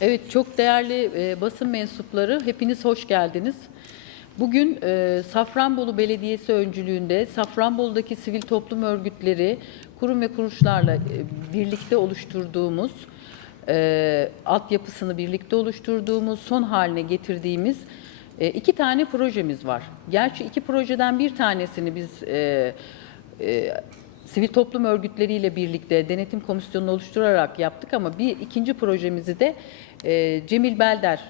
Evet, çok değerli e, basın mensupları, hepiniz hoş geldiniz. Bugün e, Safranbolu Belediyesi öncülüğünde Safranbolu'daki sivil toplum örgütleri, kurum ve kuruluşlarla e, birlikte oluşturduğumuz, e, altyapısını birlikte oluşturduğumuz, son haline getirdiğimiz e, iki tane projemiz var. Gerçi iki projeden bir tanesini biz e, e, sivil toplum örgütleriyle birlikte denetim komisyonunu oluşturarak yaptık ama bir ikinci projemizi de e, Cemil Belder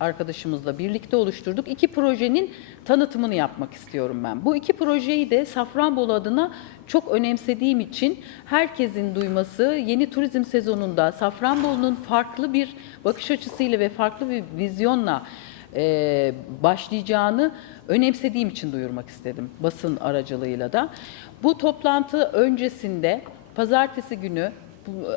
arkadaşımızla birlikte oluşturduk. İki projenin tanıtımını yapmak istiyorum ben. Bu iki projeyi de Safranbolu adına çok önemsediğim için herkesin duyması yeni turizm sezonunda Safranbolu'nun farklı bir bakış açısıyla ve farklı bir vizyonla e, başlayacağını önemsediğim için duyurmak istedim basın aracılığıyla da. Bu toplantı öncesinde pazartesi günü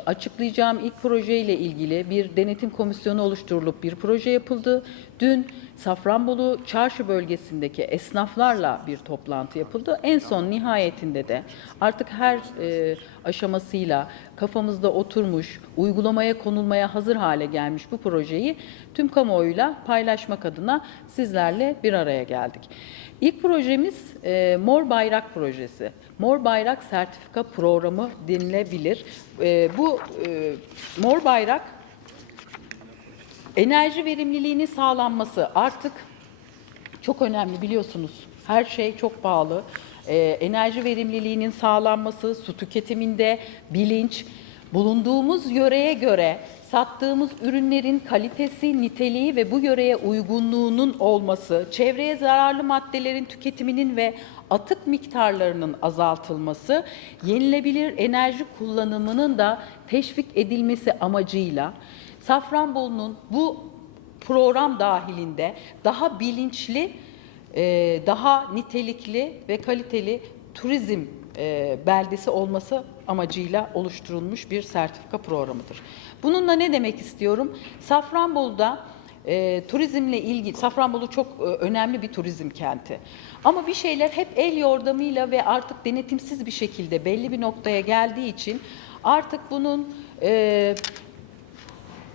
açıklayacağım ilk projeyle ilgili bir denetim komisyonu oluşturulup bir proje yapıldı. Dün Safranbolu Çarşı bölgesindeki esnaflarla bir toplantı yapıldı. En son nihayetinde de artık her e, aşamasıyla kafamızda oturmuş, uygulamaya konulmaya hazır hale gelmiş bu projeyi tüm kamuoyuyla paylaşmak adına sizlerle bir araya geldik. İlk projemiz e, Mor Bayrak projesi. Mor Bayrak sertifika programı denilebilir. E, bu e, Mor Bayrak enerji verimliliğinin sağlanması artık çok önemli biliyorsunuz. Her şey çok pahalı. Ee, enerji verimliliğinin sağlanması, su tüketiminde bilinç, bulunduğumuz yöreye göre sattığımız ürünlerin kalitesi, niteliği ve bu yöreye uygunluğunun olması, çevreye zararlı maddelerin tüketiminin ve atık miktarlarının azaltılması, yenilebilir enerji kullanımının da teşvik edilmesi amacıyla Safranbolu'nun bu program dahilinde daha bilinçli, e, daha nitelikli ve kaliteli turizm e, beldesi olması amacıyla oluşturulmuş bir sertifika programıdır. Bununla ne demek istiyorum? Safranbolu'da e, turizmle ilgili, Safranbolu çok e, önemli bir turizm kenti. Ama bir şeyler hep el yordamıyla ve artık denetimsiz bir şekilde belli bir noktaya geldiği için artık bunun e,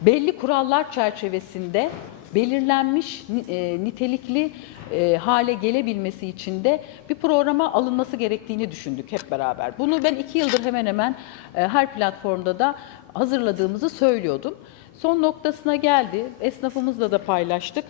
belli kurallar çerçevesinde belirlenmiş e, nitelikli e, hale gelebilmesi için de bir programa alınması gerektiğini düşündük hep beraber. Bunu ben iki yıldır hemen hemen e, her platformda da hazırladığımızı söylüyordum. Son noktasına geldi. Esnafımızla da paylaştık.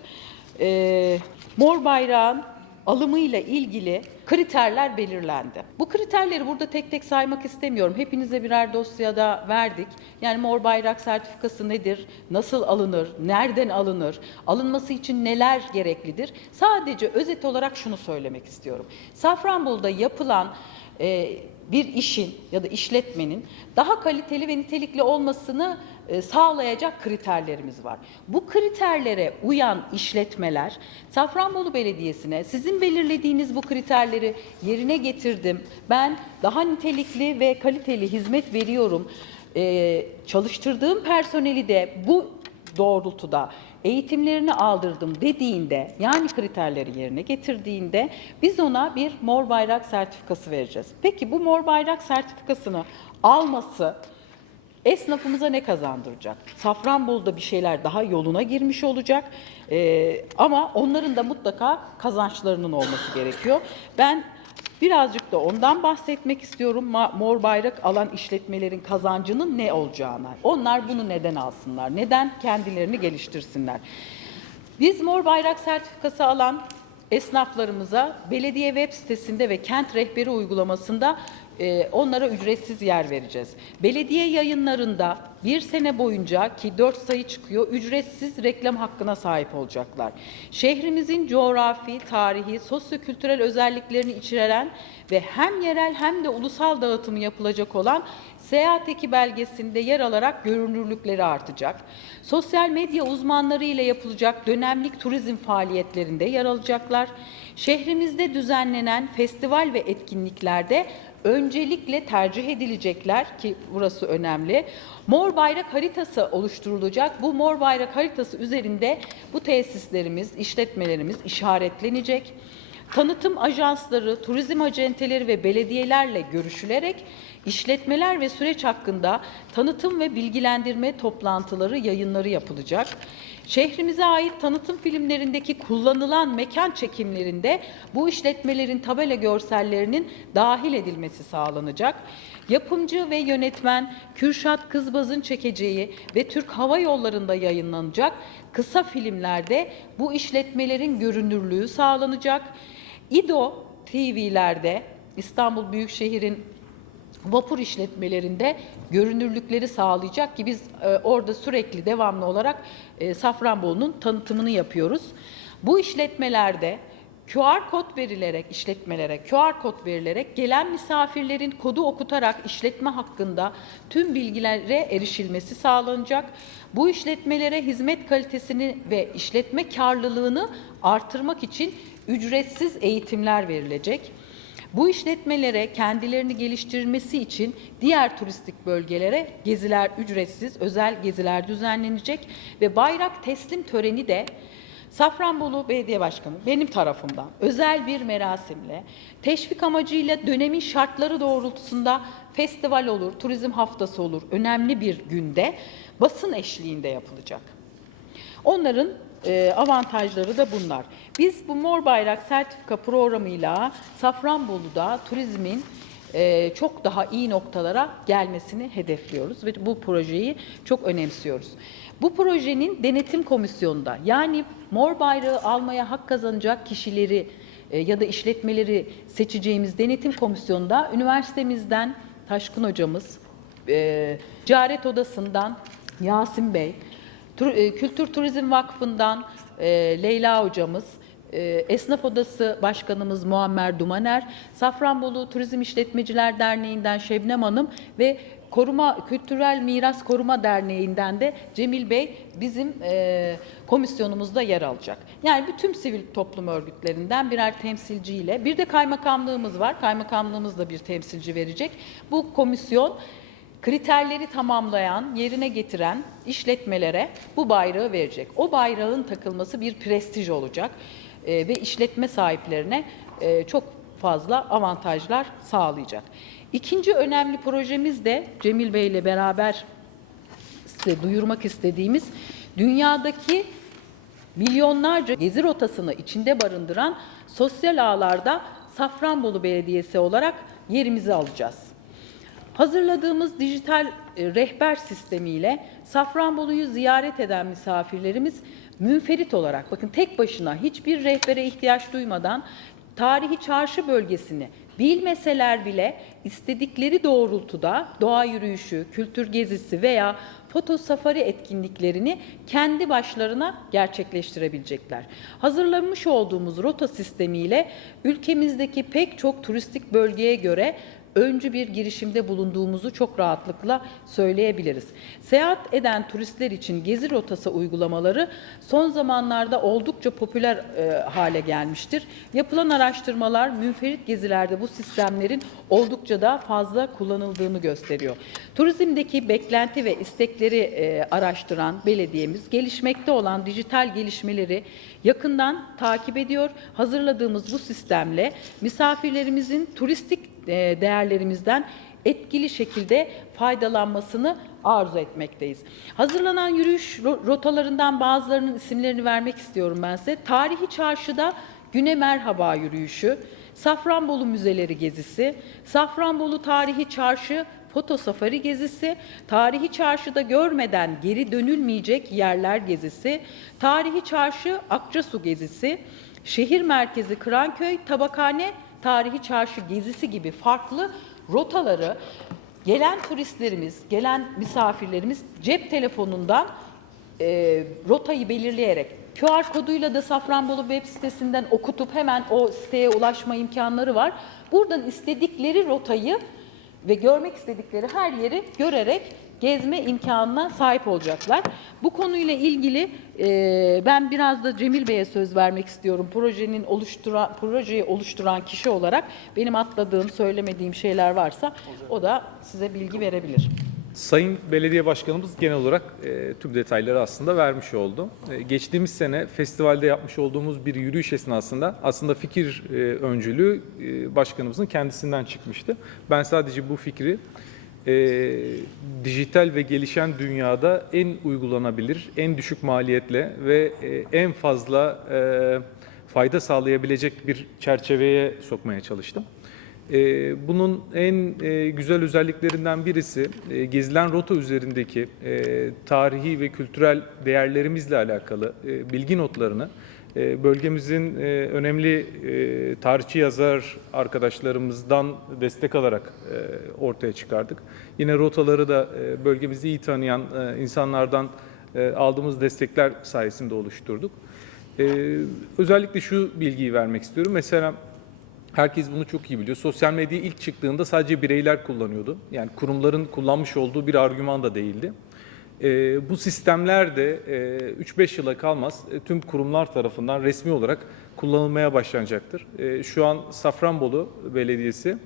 Mor bayrağın alımıyla ilgili kriterler belirlendi. Bu kriterleri burada tek tek saymak istemiyorum. Hepinize birer dosyada verdik. Yani mor bayrak sertifikası nedir? Nasıl alınır? Nereden alınır? Alınması için neler gereklidir? Sadece özet olarak şunu söylemek istiyorum. Safranbolu'da yapılan e, bir işin ya da işletmenin daha kaliteli ve nitelikli olmasını sağlayacak kriterlerimiz var. Bu kriterlere uyan işletmeler Safranbolu Belediyesi'ne sizin belirlediğiniz bu kriterleri yerine getirdim. Ben daha nitelikli ve kaliteli hizmet veriyorum. E, çalıştırdığım personeli de bu doğrultuda eğitimlerini aldırdım dediğinde yani kriterleri yerine getirdiğinde biz ona bir mor bayrak sertifikası vereceğiz. Peki bu mor bayrak sertifikasını alması esnafımıza ne kazandıracak? Safranbolu'da bir şeyler daha yoluna girmiş olacak Ee, ama onların da mutlaka kazançlarının olması gerekiyor. Ben birazcık da ondan bahsetmek istiyorum. Mor bayrak alan işletmelerin kazancının ne olacağına. Onlar bunu neden alsınlar? Neden kendilerini geliştirsinler? Biz Mor Bayrak sertifikası alan esnaflarımıza belediye web sitesinde ve kent rehberi uygulamasında e, onlara ücretsiz yer vereceğiz. Belediye yayınlarında bir sene boyunca ki dört sayı çıkıyor ücretsiz reklam hakkına sahip olacaklar. Şehrimizin coğrafi, tarihi, sosyo-kültürel özelliklerini içeren ve hem yerel hem de ulusal dağıtımı yapılacak olan Seyahat Eki belgesinde yer alarak görünürlükleri artacak. Sosyal medya uzmanları ile yapılacak dönemlik turizm faaliyetlerinde yer alacaklar. Şehrimizde düzenlenen festival ve etkinliklerde öncelikle tercih edilecekler ki burası önemli. Mor bayrak haritası oluşturulacak. Bu mor bayrak haritası üzerinde bu tesislerimiz, işletmelerimiz işaretlenecek. Tanıtım ajansları, turizm acenteleri ve belediyelerle görüşülerek işletmeler ve süreç hakkında tanıtım ve bilgilendirme toplantıları, yayınları yapılacak. Şehrimize ait tanıtım filmlerindeki kullanılan mekan çekimlerinde bu işletmelerin tabela görsellerinin dahil edilmesi sağlanacak. Yapımcı ve yönetmen Kürşat Kızbaz'ın çekeceği ve Türk Hava Yolları'nda yayınlanacak kısa filmlerde bu işletmelerin görünürlüğü sağlanacak. İdo TV'lerde İstanbul Büyükşehir'in vapur işletmelerinde görünürlükleri sağlayacak ki biz e, orada sürekli devamlı olarak e, Safranbolu'nun tanıtımını yapıyoruz. Bu işletmelerde QR kod verilerek işletmelere QR kod verilerek gelen misafirlerin kodu okutarak işletme hakkında tüm bilgilere erişilmesi sağlanacak. Bu işletmelere hizmet kalitesini ve işletme karlılığını artırmak için ücretsiz eğitimler verilecek. Bu işletmelere kendilerini geliştirmesi için diğer turistik bölgelere geziler ücretsiz, özel geziler düzenlenecek ve bayrak teslim töreni de Safranbolu Belediye Başkanı benim tarafımdan özel bir merasimle teşvik amacıyla dönemin şartları doğrultusunda festival olur, turizm haftası olur, önemli bir günde basın eşliğinde yapılacak. Onların e, avantajları da bunlar. Biz bu Mor Bayrak sertifika programıyla Safranbolu'da turizmin e, çok daha iyi noktalara gelmesini hedefliyoruz ve bu projeyi çok önemsiyoruz. Bu projenin denetim komisyonunda yani Mor Bayrağı almaya hak kazanacak kişileri e, ya da işletmeleri seçeceğimiz denetim komisyonunda üniversitemizden Taşkın hocamız, e, Ticaret Odası'ndan Yasin Bey, Kültür Turizm Vakfı'ndan e, Leyla hocamız, e, Esnaf Odası Başkanımız Muammer Dumaner, Safranbolu Turizm İşletmeciler Derneği'nden Şebnem Hanım ve Koruma Kültürel Miras Koruma Derneği'nden de Cemil Bey bizim e, komisyonumuzda yer alacak. Yani bütün sivil toplum örgütlerinden birer temsilciyle bir de kaymakamlığımız var. Kaymakamlığımız da bir temsilci verecek. Bu komisyon kriterleri tamamlayan, yerine getiren işletmelere bu bayrağı verecek. O bayrağın takılması bir prestij olacak e, ve işletme sahiplerine e, çok fazla avantajlar sağlayacak. İkinci önemli projemiz de Cemil Bey ile beraber size duyurmak istediğimiz dünyadaki milyonlarca gezi rotasını içinde barındıran sosyal ağlarda Safranbolu Belediyesi olarak yerimizi alacağız. Hazırladığımız dijital e, rehber sistemiyle Safranbolu'yu ziyaret eden misafirlerimiz münferit olarak bakın tek başına hiçbir rehbere ihtiyaç duymadan tarihi çarşı bölgesini bilmeseler bile istedikleri doğrultuda doğa yürüyüşü, kültür gezisi veya foto safari etkinliklerini kendi başlarına gerçekleştirebilecekler. Hazırlamış olduğumuz rota sistemiyle ülkemizdeki pek çok turistik bölgeye göre öncü bir girişimde bulunduğumuzu çok rahatlıkla söyleyebiliriz. Seyahat eden turistler için gezi rotası uygulamaları son zamanlarda oldukça popüler e, hale gelmiştir. Yapılan araştırmalar münferit gezilerde bu sistemlerin oldukça da fazla kullanıldığını gösteriyor. Turizmdeki beklenti ve istekleri e, araştıran belediyemiz gelişmekte olan dijital gelişmeleri yakından takip ediyor. Hazırladığımız bu sistemle misafirlerimizin turistik değerlerimizden etkili şekilde faydalanmasını arzu etmekteyiz. Hazırlanan yürüyüş ro- rotalarından bazılarının isimlerini vermek istiyorum ben size. Tarihi Çarşı'da Güne Merhaba yürüyüşü, Safranbolu Müzeleri gezisi, Safranbolu Tarihi Çarşı Foto Safari gezisi, Tarihi Çarşı'da görmeden geri dönülmeyecek yerler gezisi, Tarihi Çarşı Akçasu gezisi, Şehir Merkezi Kıranköy Tabakhane Tarihi Çarşı gezisi gibi farklı rotaları gelen turistlerimiz, gelen misafirlerimiz cep telefonundan e, rotayı belirleyerek QR koduyla da Safranbolu web sitesinden okutup hemen o siteye ulaşma imkanları var. Buradan istedikleri rotayı ve görmek istedikleri her yeri görerek gezme imkanına sahip olacaklar. Bu konuyla ilgili e, ben biraz da Cemil Bey'e söz vermek istiyorum. Projenin oluşturan projeyi oluşturan kişi olarak benim atladığım, söylemediğim şeyler varsa o da size bilgi verebilir. Sayın Belediye Başkanımız genel olarak e, tüm detayları aslında vermiş oldu. E, geçtiğimiz sene festivalde yapmış olduğumuz bir yürüyüş esnasında aslında fikir e, öncülüğü e, başkanımızın kendisinden çıkmıştı. Ben sadece bu fikri e, dijital ve gelişen dünyada en uygulanabilir, en düşük maliyetle ve e, en fazla e, fayda sağlayabilecek bir çerçeveye sokmaya çalıştım. Ee, Bunun en e, güzel özelliklerinden birisi e, gezilen rota üzerindeki e, tarihi ve kültürel değerlerimizle alakalı e, bilgi notlarını e, bölgemizin e, önemli e, tarihçi yazar arkadaşlarımızdan destek alarak e, ortaya çıkardık. Yine rotaları da bölgemizi iyi tanıyan insanlardan aldığımız destekler sayesinde oluşturduk. Özellikle şu bilgiyi vermek istiyorum. Mesela Herkes bunu çok iyi biliyor. Sosyal medya ilk çıktığında sadece bireyler kullanıyordu. Yani kurumların kullanmış olduğu bir argüman da değildi. Ee, bu sistemler de e, 3-5 yıla kalmaz e, tüm kurumlar tarafından resmi olarak kullanılmaya başlanacaktır. E, şu an Safranbolu Belediyesi,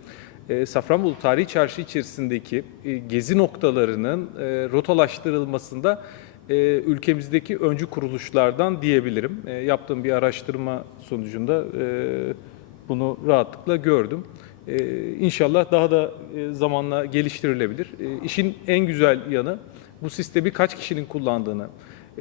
e, Safranbolu Tarihi Çarşı içerisindeki e, gezi noktalarının e, rotalaştırılmasında e, ülkemizdeki öncü kuruluşlardan diyebilirim. E, yaptığım bir araştırma sonucunda e, bunu rahatlıkla gördüm. Ee, inşallah daha da e, zamanla geliştirilebilir. Ee, işin en güzel yanı bu sistemi kaç kişinin kullandığını,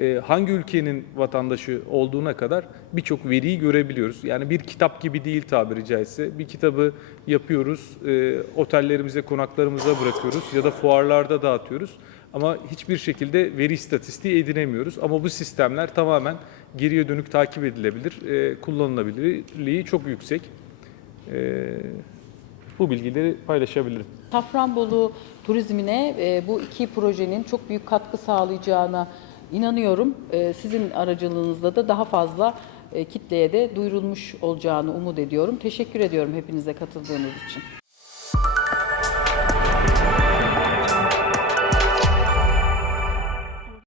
e, hangi ülkenin vatandaşı olduğuna kadar birçok veriyi görebiliyoruz. Yani bir kitap gibi değil tabiri caizse. Bir kitabı yapıyoruz, e, otellerimize, konaklarımıza bırakıyoruz ya da fuarlarda dağıtıyoruz. Ama hiçbir şekilde veri istatistiği edinemiyoruz. Ama bu sistemler tamamen geriye dönük takip edilebilir, e, kullanılabilirliği çok yüksek. Bu bilgileri paylaşabilirim. Safranbolu turizmine e, bu iki projenin çok büyük katkı sağlayacağına inanıyorum. E, sizin aracılığınızla da daha fazla e, kitleye de duyurulmuş olacağını umut ediyorum. Teşekkür ediyorum hepinize katıldığınız için.